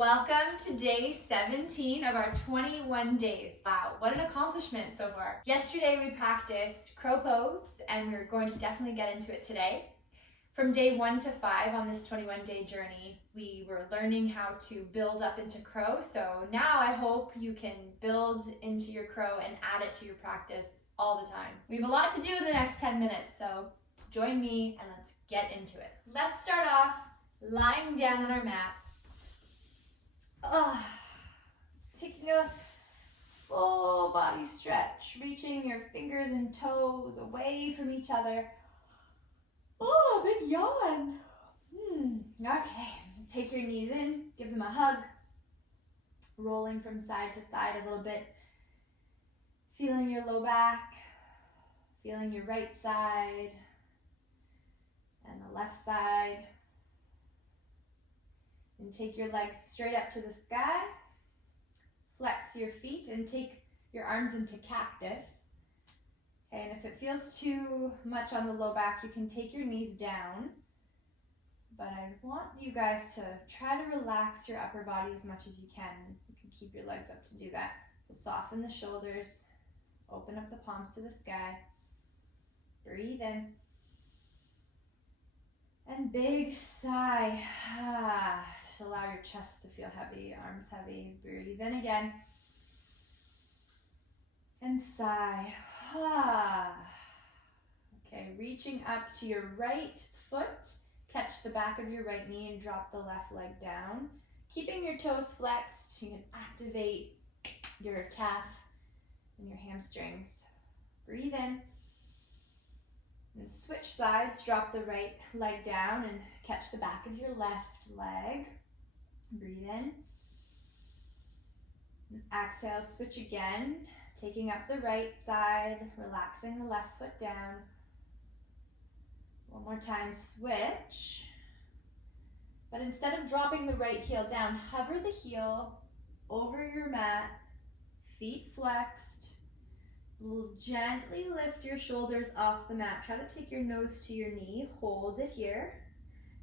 Welcome to day 17 of our 21 days. Wow, what an accomplishment so far. Yesterday we practiced crow pose and we're going to definitely get into it today. From day 1 to 5 on this 21-day journey, we were learning how to build up into crow. So now I hope you can build into your crow and add it to your practice all the time. We have a lot to do in the next 10 minutes, so join me and let's get into it. Let's start off lying down on our mat. Taking a full body stretch, reaching your fingers and toes away from each other. Oh, a big yawn. Okay, take your knees in, give them a hug, rolling from side to side a little bit, feeling your low back, feeling your right side and the left side. And take your legs straight up to the sky. Flex your feet and take your arms into cactus. Okay, and if it feels too much on the low back, you can take your knees down. But I want you guys to try to relax your upper body as much as you can. You can keep your legs up to do that. So soften the shoulders, open up the palms to the sky. Breathe in. And big sigh. Just allow your chest to feel heavy, arms heavy. Breathe in again. And sigh. Okay, reaching up to your right foot. Catch the back of your right knee and drop the left leg down. Keeping your toes flexed, you can activate your calf and your hamstrings. Breathe in. And switch sides, drop the right leg down and catch the back of your left leg. Breathe in. And exhale, switch again, taking up the right side, relaxing the left foot down. One more time, switch. But instead of dropping the right heel down, hover the heel over your mat, feet flexed. Gently lift your shoulders off the mat. Try to take your nose to your knee. Hold it here.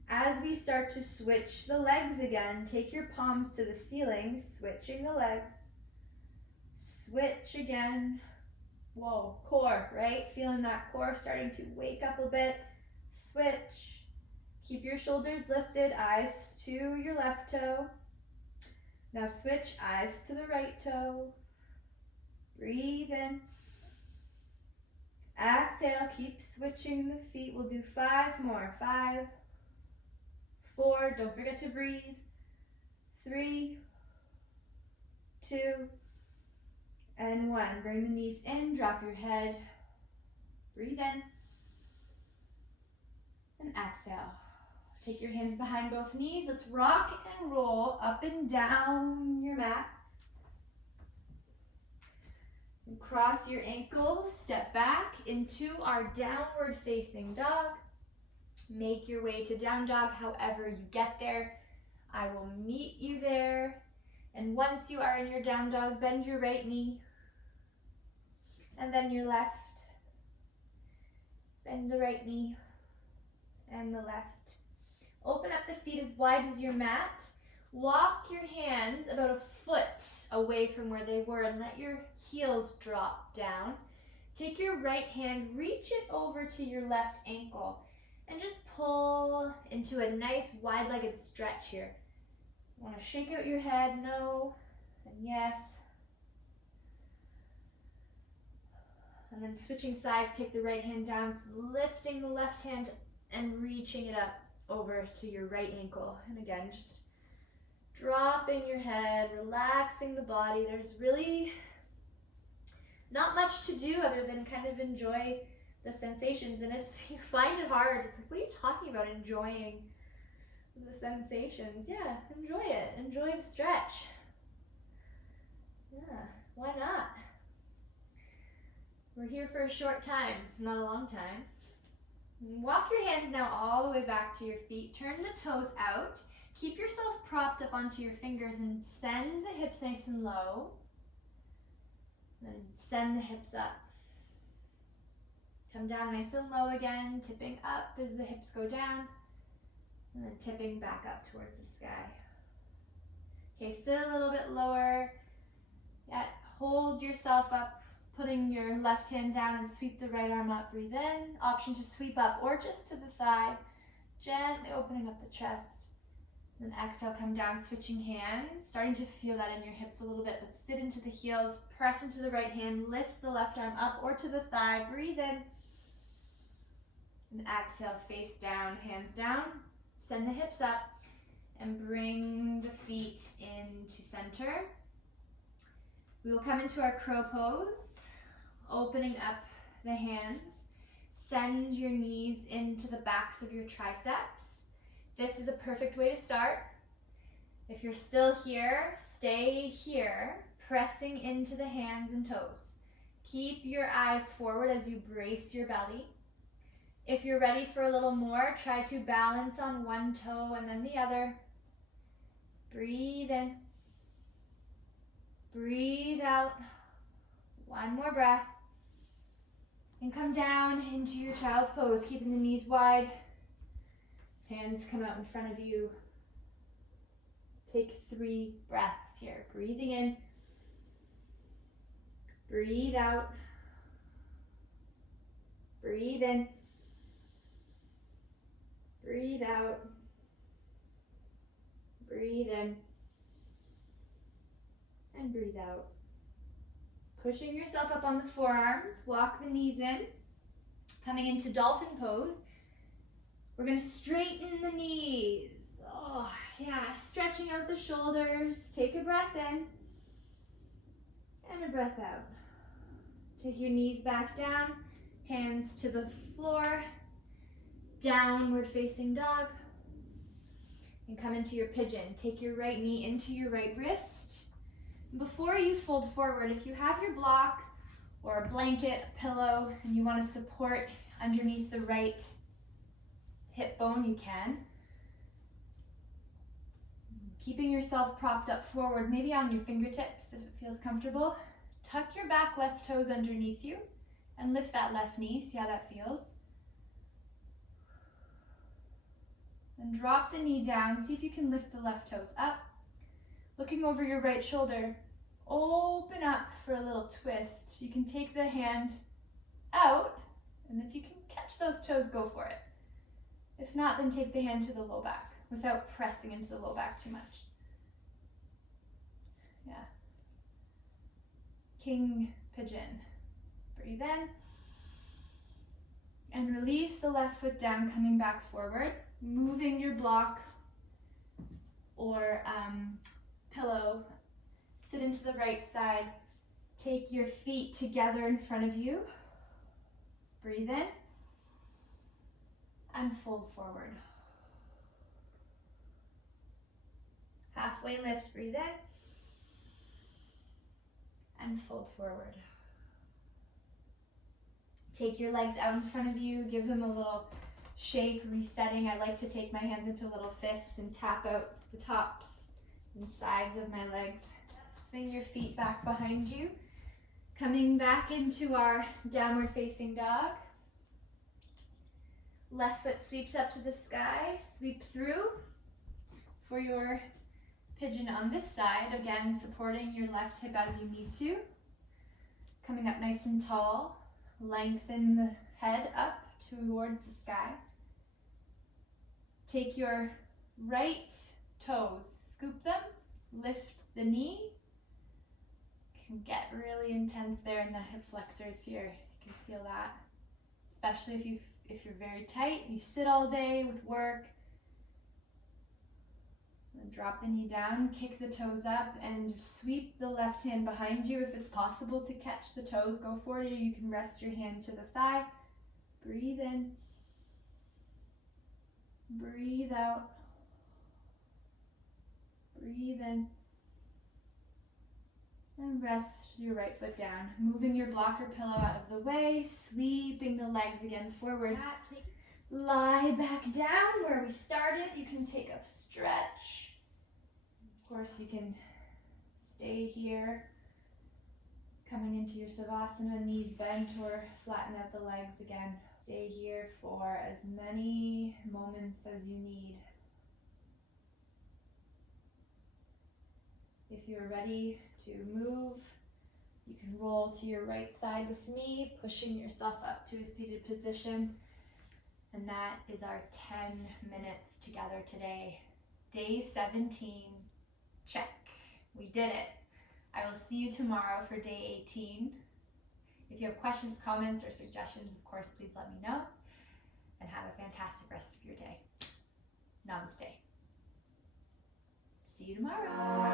As we start to switch the legs again, take your palms to the ceiling, switching the legs. Switch again. Whoa, core, right? Feeling that core starting to wake up a bit. Switch. Keep your shoulders lifted, eyes to your left toe. Now switch, eyes to the right toe. Breathe in. Exhale, keep switching the feet. We'll do 5 more. 5, 4, don't forget to breathe. 3, 2, and 1. Bring the knees in, drop your head. Breathe in. And exhale. Take your hands behind both knees. Let's rock and roll up and down your mat. And cross your ankles, step back into our downward facing dog. Make your way to down dog however you get there. I will meet you there. And once you are in your down dog, bend your right knee. And then your left. Bend the right knee and the left. Open up the feet as wide as your mat. Walk your hands about a foot away from where they were and let your heels drop down. Take your right hand, reach it over to your left ankle and just pull into a nice wide-legged stretch here. You want to shake out your head, no, and yes. And then switching sides, take the right hand down, lifting the left hand and reaching it up over to your right ankle. And again, just dropping your head, relaxing the body. There's really not much to do other than kind of enjoy the sensations. And if you find it hard, it's like, what are you talking about enjoying the sensations? Yeah, enjoy it. Enjoy the stretch. Yeah, why not? We're here for a short time, not a long time. Walk your hands now all the way back to your feet. Turn the toes out. Keep yourself propped up onto your fingers and send the hips nice and low. Then send the hips up. Come down nice and low again, tipping up as the hips go down. And then tipping back up towards the sky. Okay, sit a little bit lower. Yeah, hold yourself up, putting your left hand down and sweep the right arm up. Breathe in. Option to sweep up or just to the thigh. Gently opening up the chest. Then exhale, come down, switching hands. Starting to feel that in your hips a little bit, but sit into the heels, press into the right hand, lift the left arm up or to the thigh. Breathe in. And exhale, face down, hands down. Send the hips up and bring the feet into center. We will come into our crow pose, opening up the hands. Send your knees into the backs of your triceps. This is a perfect way to start. If you're still here, stay here, pressing into the hands and toes. Keep your eyes forward as you brace your belly. If you're ready for a little more, try to balance on one toe and then the other. Breathe in. Breathe out. One more breath. And come down into your child's pose, keeping the knees wide. Hands come out in front of you. Take 3 breaths here. Breathing in. Breathe out. Breathe in. Breathe out. Breathe in. And breathe out. Pushing yourself up on the forearms, walk the knees in. Coming into dolphin pose. We're going to straighten the knees. Oh, yeah, stretching out the shoulders. Take a breath in and a breath out. Take your knees back down, hands to the floor, downward facing dog. And come into your pigeon. Take your right knee into your right wrist. Before you fold forward, if you have your block or a blanket, a pillow, and you want to support underneath the right hip bone, you can. Keeping yourself propped up forward, maybe on your fingertips if it feels comfortable. Tuck your back left toes underneath you and lift that left knee. See how that feels? Then drop the knee down. See if you can lift the left toes up. Looking over your right shoulder, open up for a little twist. You can take the hand out, and if you can catch those toes, go for it. If not, then take the hand to the low back without pressing into the low back too much. Yeah. King pigeon. Breathe in. And release the left foot down, coming back forward. Moving your block or pillow. Sit into the right side. Take your feet together in front of you. Breathe in. And fold forward. Halfway lift, breathe in. And fold forward. Take your legs out in front of you. Give them a little shake, resetting. I like to take my hands into little fists and tap out the tops and sides of my legs. Swing your feet back behind you. Coming back into our downward facing dog. Left foot sweeps up to the sky. Sweep through for your pigeon on this side. Again, supporting your left hip as you need to. Coming up nice and tall. Lengthen the head up towards the sky. Take your right toes, scoop them, lift the knee. You can get really intense there in the hip flexors here. You can feel that, especially if you're very tight, you sit all day with work. Then drop the knee down, kick the toes up, and sweep the left hand behind you. If it's possible to catch the toes, go for it. Or you can rest your hand to the thigh. Breathe in. Breathe out. Breathe in. And rest your right foot down. Moving your blocker pillow out of the way. Sweeping the legs again forward. Lie back down where we started. You can take a stretch. Of course, you can stay here. Coming into your Savasana, knees bent, or flatten out the legs again. Stay here for as many moments as you need. If you're ready to move, you can roll to your right side with me, pushing yourself up to a seated position. And that is our 10 minutes together today. Day 17, check. We did it. I will see you tomorrow for day 18. If you have questions, comments, or suggestions, of course, please let me know. And have a fantastic rest of your day. Namaste. See you tomorrow.